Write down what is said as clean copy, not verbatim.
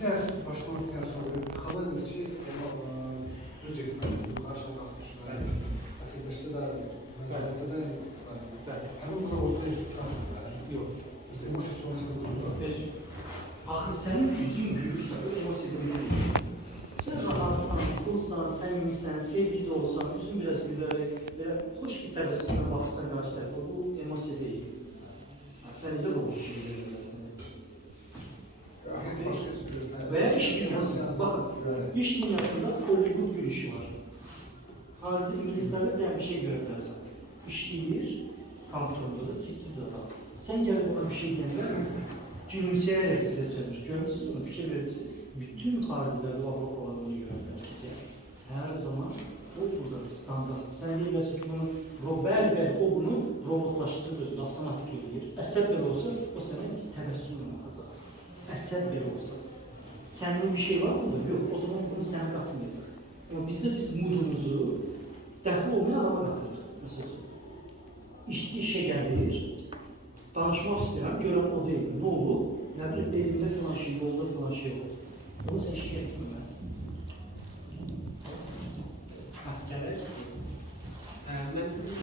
diğer başvuru diğer soruları tıkanırız ki düz etmezdi. Karşıma kalkmış. Aslında işte daha mesela hem o kadar ortaya çıkarmıyor. Yok. Mesela emosyon sonrasında duruyor. Axı sənin üzün gülürsə, o emosiya bilməyir. Sən rahatsan, pulsan, səmimisən, sevgi də olsan, üzün biraz gülərək, belə xoş bir təbəssümlə baxırsan qarşı tərəfə, bu emosiya deyil. Sən necə robot kimi görürsən? Və ya iş dünyasında, baxın, iş dünyasında Hollywood gülüşü var. Xarici ingilislərdə bir şey görə bilərsən. İşləyir, kontrolları, ciddi də adam. Sən gəlib ona bir şey deyəndə, gülümsəyərək sizə çönür. Görmürsünüz onu, fikir verirsiniz. Bütün xaricilərdə Avropalarını görürsünüz. Hər zaman o burada bir standart. Sən deyilməsin ki, bunu bəli, o bunu robotlaşdırır, özünü avtomatik edir. Əsəb belə olsa, o sənə təbəssümlə baxacaq. Əsəb belə olsa. Sənin bir şey var mı? Yox, o zaman bunu sənə qatmayacaq. Amma bizdə biz mudumuzu dəxil olmayan adama qatırıq. Məsələn, işçi işə gəlir, danışmaq istəyirəm, görəm o deyil. Nə olur? Nə bilim, evində filan şey, yolda filan şey olur. Onu sən şikayət etməməlisin.